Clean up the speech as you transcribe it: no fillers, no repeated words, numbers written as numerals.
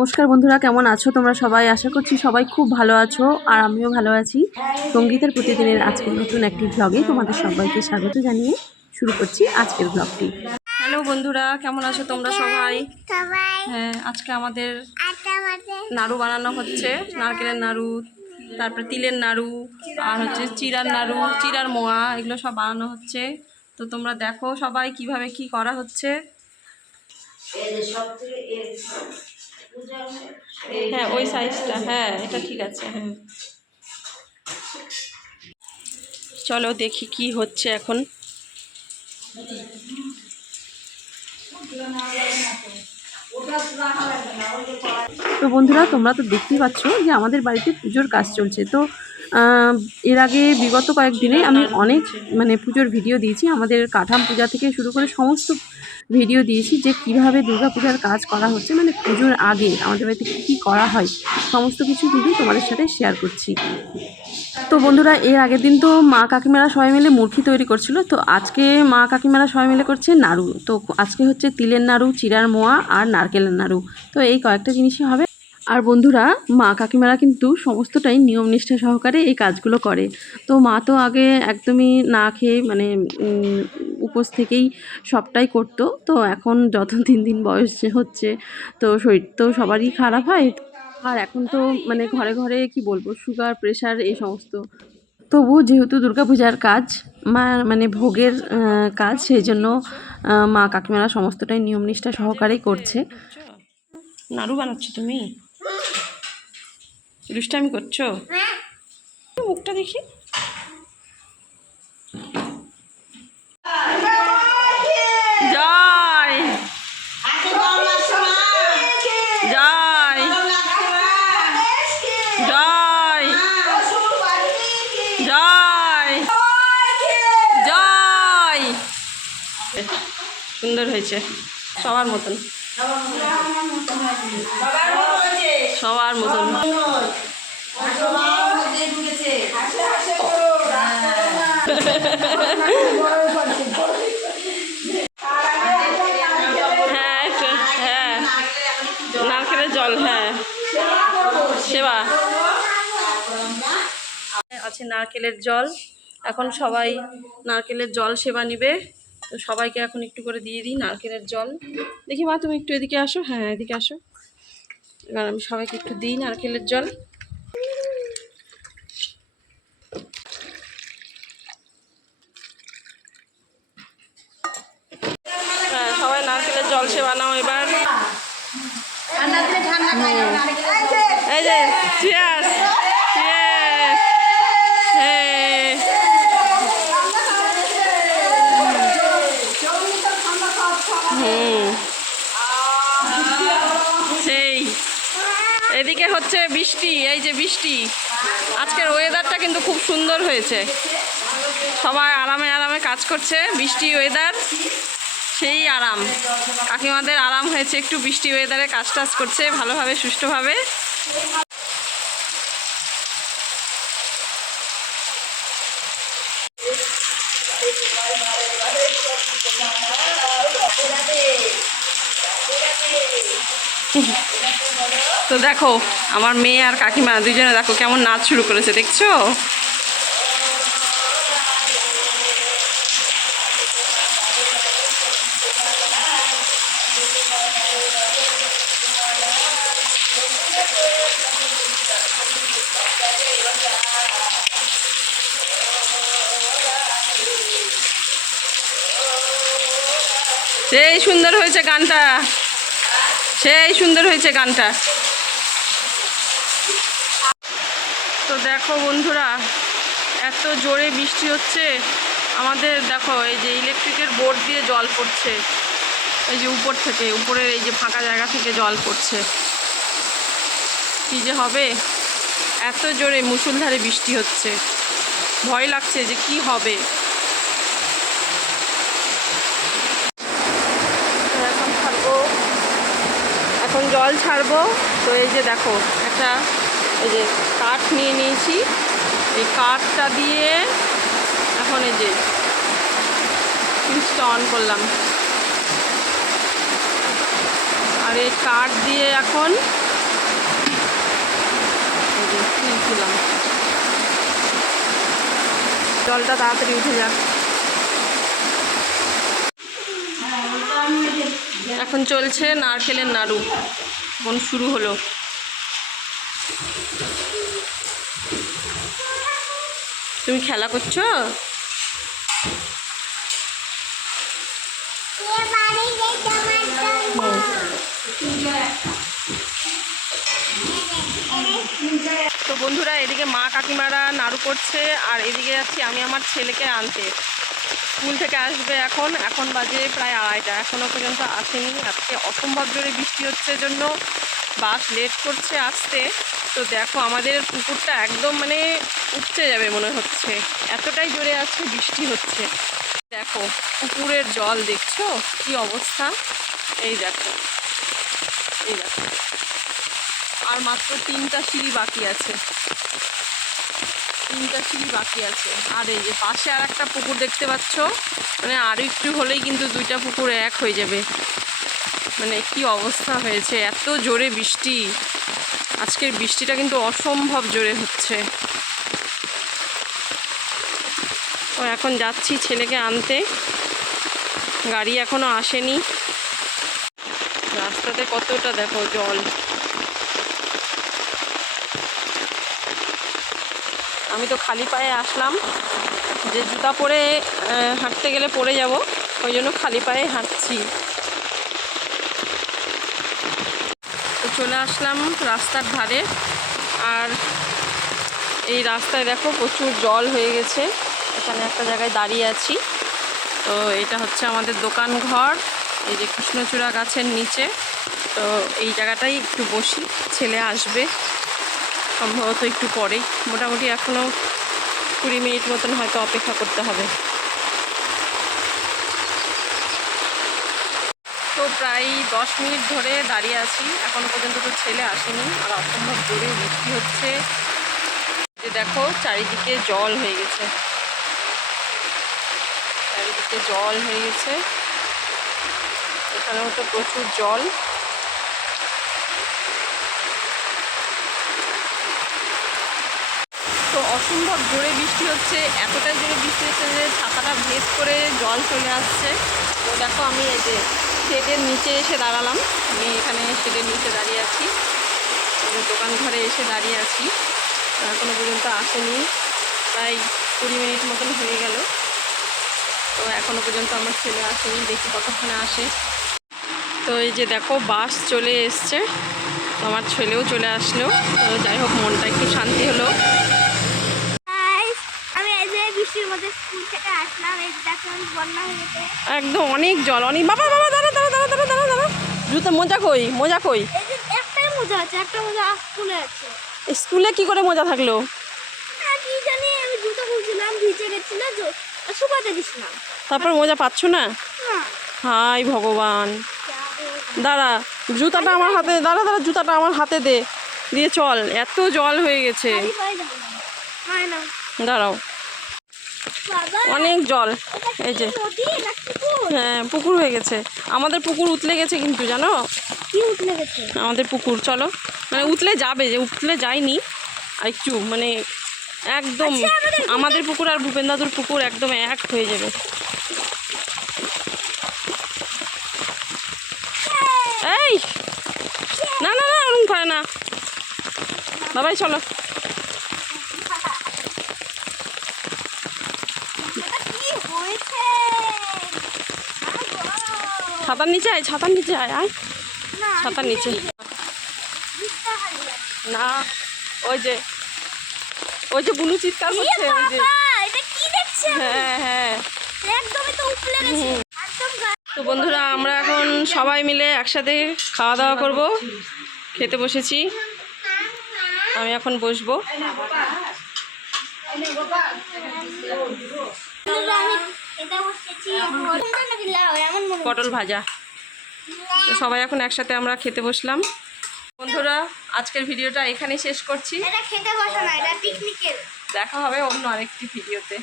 নমস্কার বন্ধুরা, কেমন আছো তোমরা সবাই? আশা করছি সবাই খুব ভালো আছো আর আমিও ভালো আছি। সঙ্গীতের প্রতিদিনের আজকের নতুন একটি ভ্লগে তোমাদের সবাইকে স্বাগত জানিয়ে শুরু করছি আজকের ভ্লগটি। হ্যালো বন্ধুরা, কেমন আছো তোমরা সবাই? হ্যাঁ, আজকে আমাদের নাড়ু বানানো হচ্ছে, নারকেলের নাড়ু, তারপরে তিলের নাড়ু আর হচ্ছে চিড়ার নাড়ু, চিড়ার মোয়া, এগুলো সব বানানো হচ্ছে। তো তোমরা দেখো সবাই কিভাবে কি করা হচ্ছে। হ্যাঁ, ওই সাইজটা, হ্যাঁ এটা ঠিক আছে। হ্যাঁ, চলো দেখি কি হচ্ছে এখন। তো বন্ধুরা, তোমরা তো দেখতেই পাচ্ছ যে আমাদের বাড়িতে পুজোর কাজ চলছে। তো এর আগে বিগত কয়েকদিনে আমি অনেক পুজোর ভিডিও দিয়েছি, আমাদের কাঠাম পূজা থেকে শুরু করে সমস্ত ভিডিও দিয়েছি যে কিভাবে দুর্গা পূজার কাজ করা হচ্ছে, পুজোর আগে আমাদের বাড়িতে কী কী করা হয় সমস্ত কিছু কিন্তু তোমাদের সাথে শেয়ার করছি। তো বন্ধুরা, এর আগের দিন তো মা কাকিমারা সবাই মিলে মুরগি তৈরি করছিল, তো আজকে মা কাকিমারা সবাই মিলে করছে নাড়ু। তো আজকে হচ্ছে তিলের নাড়ু, চিড়ার মোয়া আর নারকেলের নাড়ু। তো এই কয়েকটা জিনিসই হবে। আর বন্ধুরা, মা কাকিমারা কিন্তু সমস্তটাই নিয়ম নিষ্ঠা সহকারে এই কাজগুলো করে। তো মা তো আগে একদমই না খেয়ে উপোস থেকেই সবটাই করতো। তো এখন যত দিন দিন বয়স হচ্ছে, তো শরীর তো সবারই খারাপ হয়। আর এখন তো ঘরে ঘরে কি বলবো, সুগার, প্রেশার এই সমস্ত। তবু যেহেতু দুর্গাপূজার কাজ, মা ভোগের কাজ, সেই জন্য মা কাকিমারা সমস্তটাই নিয়ম নিষ্ঠা সহকারেই করছে। নাড়ু বানাচ্ছ তুমি? দুষ্টামি করছো? মুখটা দেখি। জয় জয় জয় জয় জয়। সুন্দর হয়েছে, সবার মতন, সবার মতন। হ্যাঁ হ্যাঁ, নারকেলের জল, হ্যাঁ সেবা আছে, নারকেলের জল। এখন সবাই নারকেলের জল সেবা নিবে। তো সবাইকে এখন একটু করে দিয়ে দিই নারকেলের জল। দেখি মা, তুমি একটু এদিকে আসো। হ্যাঁ, এদিকে আসো। এবার আমি সবাইকে একটু দিই নারকেলের জল। হ্যাঁ, সবাই নারকেলের জল সেবা নাও এবার। এই যে চিয়ার্স, চিয়ার্স। সেই এদিকে হচ্ছে বৃষ্টি, এই যে বৃষ্টি। আজকের ওয়েদারটা কিন্তু খুব সুন্দর হয়েছে, সবাই আরামে আরামে কাজ করছে। বৃষ্টি ওয়েদার, সেই আরাম। কাকিমাদের আরাম হয়েছে, একটু বৃষ্টি ওয়েদারে কাজ টাজ করছে ভালোভাবে, সুষ্ঠুভাবে। তো দেখো আমার মেয়ে আর কাকিমা দুজনে দেখো কেমন নাচ শুরু করেছে, দেখছো? সেই সুন্দর হয়েছে গানটা, সেই সুন্দর হয়েছে গানটা। তো দেখো বন্ধুরা, এত জোরে বৃষ্টি হচ্ছে আমাদের। দেখো এই যে ইলেকট্রিকের বোর্ড দিয়ে জল পড়ছে, এই যে উপর থেকে, উপরের এই যে ফাঁকা জায়গা থেকে জল পড়ছে। কী যে হবে, এত জোরে মুষলধারে বৃষ্টি হচ্ছে, ভয় লাগছে যে কি হবে। এখন ছাড়বো, এখন জল ছাড়বো। তো এই যে দেখো একটা এই যে কাঠ নিয়ে নিয়েছি, এই কাঠটা দিয়ে এখন এই যে সুইচটা অন করলাম। আর এই কাঠ দিয়ে এখন দিলাম। জলটা তাড়াতাড়ি উঠে যাক। এখন চলছে নারকেলের নাড়ু, এখন শুরু হলো। তুমি খেলা করছো? তো বন্ধুরা, এদিকে মা কাকিমারা নাড়ু করছে, আর এদিকে যাচ্ছি আমি আমার ছেলেকে আনতে। স্কুল থেকে আসবে এখন বাজে প্রায় 2:30, এখনও পর্যন্ত আসেনি। আজকে অসম্ভব জোরে বৃষ্টি হচ্ছে জন্য বাস লেট করছে আসতে। তো দেখো আমাদের পুকুরটা একদম মানে উপচে যাবে মনে হচ্ছে, এতটাই জোরে আজকে বৃষ্টি হচ্ছে। দেখো পুকুরের জল দেখছো কি অবস্থা, এই দেখো এই দেখো। আর মাত্র 3টা সিঁড়ি বাকি আছে, 3টা সিঁড়ি বাকি আছে। আর এই যে পাশে আর একটা পুকুর দেখতে পাচ্ছ, মানে আরও একটু হলেই কিন্তু 2টা পুকুর এক হয়ে যাবে। মানে কি অবস্থা হয়েছে, এত জোরে বৃষ্টি। আজকের বৃষ্টিটা কিন্তু অসম্ভব জোরে হচ্ছে। তো এখন যাচ্ছি ছেলেকে আনতে, গাড়ি এখনো আসেনি। রাস্তাতে কতটা দেখো জল। আমি তো খালি পায়ে আসলাম, যে জুতা পরে হাঁটতে গেলে পরে যাব, ওই জন্য খালি পায়ে হাঁটছি। তো চলে আসলাম রাস্তার ধারে, আর এই রাস্তায় দেখো প্রচুর জল হয়ে গেছে। এখানে একটা জায়গায় দাঁড়িয়ে আছি। তো এটা হচ্ছে আমাদের দোকান ঘর, এই যে কৃষ্ণচূড়া গাছের নিচে। তো এই জায়গাটাই একটু বসি, ছেলে আসবে সম্ভবত একটু পরেই, মোটামুটি এখনও 20 মিনিট মতন হয়তো অপেক্ষা করতে হবে। তো প্রায় 10 মিনিট ধরে দাঁড়িয়ে আছি, এখনও পর্যন্ত তো ছেলে আসেনি। আর অসম্ভব জোরে বৃষ্টি হচ্ছে, যে দেখো চারিদিকে জল হয়ে গেছে, চারিদিকে জল হয়ে গেছে। এখানেও তো প্রচুর জল। তো অসম্ভব জোরে বৃষ্টি হচ্ছে, এতটাই জোরে বৃষ্টি হচ্ছে যে ছাতাটা ভেদ করে জল চলে আসছে। তো দেখো আমি এই যে শেডের নিচে এসে দাঁড়ালাম, আমি এখানে শেডের নিচে দাঁড়িয়ে আছি, দোকান ঘরে এসে দাঁড়িয়ে আছি। এখনো পর্যন্ত আসেনি, প্রায় 20 মিনিট মতন হয়ে গেল। তো এখনো পর্যন্ত আমার ছেলে আসেনি, দেখি কতক্ষণে আসে। তো এই যে দেখো বাস চলে এসছে, তো আমার ছেলেও চলে আসলো। তো যাই হোক, মনটা একটু শান্তি হলো। আমি এই যে বৃষ্টির মধ্যে স্কুল থেকে আসলাম, এই দেখো বন্যা হয়ে গেছে একদম অনেক জল, অনেক। বাবা বাবা দাঁড়া দাঁড়া দাঁড়া দাঁড়া দাঁড়া দাঁড়া, জুতো মোজা কই, মোজা কই? এই যে একটাই মোজা আছে, একটা মোজা স্কুলে আছে। স্কুলে কি করে মোজা থাকলো? কি জানি, আমি জুতো খুলছিলাম, ভিজে গেছিল, শুকাতে দিছিলাম। তারপর মোজা পাচ্ছ না? হাই ভগবান, দাঁড়া জুতাটা আমার হাতে, দাঁড়া দাঁড়া জুতাটা আমার হাতে দে, দিয়ে চল, এত জল হয়ে গেছে। দাঁড়াও, অনেক জল। এই যে হ্যাঁ পুকুর হয়ে গেছে, আমাদের পুকুর উতলে গেছে কিন্তু, জানো? কি উঠলে গেছে আমাদের পুকুর, চলো মানে উতলে যাবে, যে উতলে যায়নি আর একটু, মানে একদম আমাদের পুকুর আর ভূপেন দাদুর পুকুর একদম এক হয়ে যাবে। এই না না না, ওরকম করে না বাবাই, চলো। ছাতার নিচে আয়, ছাতার নিচে আয়, আয় ছাতার নিচে। না ওই যে বুনু চিৎকার করছে, ওই যে হ্যাঁ হ্যাঁ। তো বন্ধুরা, আমরা এখন সবাই মিলে একসাথে খাওয়া দাওয়া করব, খেতে বসেছি। আমি এখন বসবো। পটল ভাজা, তো সবাই এখন একসাথে আমরা খেতে বসলাম। বন্ধুরা, আজকের ভিডিওটা এখানেই শেষ করছি। এটা খেতে বসা না, এটা পিকনিকের। দেখা হবে অন্য আরেকটি ভিডিওতে।